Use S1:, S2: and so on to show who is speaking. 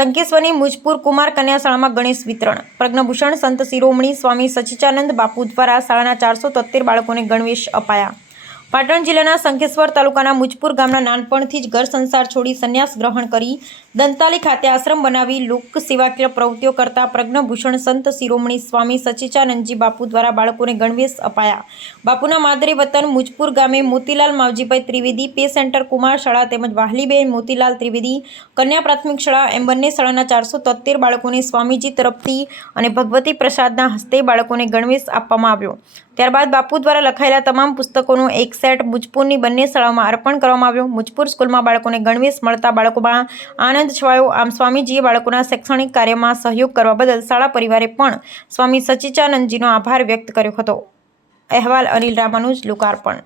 S1: સંકેશ્વરની મુજપુર કુમાર કન્યા શાળામાં ગણેશ વિતરણ. પ્રજ્ઞભૂષણ, સંત શિરોમણી, સ્વામી સચિચાનંદ બાપુ દ્વારા શાળાના ચારસો તોતેર બાળકોને ગણવેશ અપાયા. પાટણ જિલ્લાના સંકેશ્વર તાલુકાના મુજપુર ગામના નાનપણથી જ ઘર સંસાર છોડી સંન્યાસ ગ્રહણ કરી દંતાલી ખાતે આશ્રમ બનાવી લોક સેવાકીય પ્રવૃત્તિઓ કરતા પ્રજ્ઞભૂષણ સંત શિરોમણી સ્વામી સચિચાનંદજી બાપુ દ્વારા બાળકોને ગણવેશ અપાયા. બાપુના માદરે વતન મુજપુર ગામે મોતીલાલ માવજીભાઈ ત્રિવેદી પે સેન્ટર કુમાર શાળા તેમજ વાહલીબેન મોતીલાલ ત્રિવેદી કન્યા પ્રાથમિક શાળા એમ બંને શાળાના ચારસો તોતેર બાળકોને સ્વામીજી તરફથી અને ભગવતી પ્રસાદના હસ્તે બાળકોને ગણવેશ આપવામાં આવ્યો. ત્યારબાદ બાપુ દ્વારા લખાયેલા તમામ પુસ્તકોનો એક સેટ મુજપુરની બંને શાળાઓમાં અર્પણ કરવામાં આવ્યો. મુજપુર સ્કૂલમાં બાળકોને ગણવેશ મળતા બાળકોમાં આનંદ છવાયો. આમ સ્વામીજીએ બાળકોના શૈક્ષણિક કાર્યમાં સહયોગ કરવા બદલ શાળા પરિવારે પણ સ્વામી સચ્ચિદાનંદજીનો આભાર વ્યક્ત કર્યો હતો. અહેવાલ અનિલ રામાનુજ લોકાર્પણ.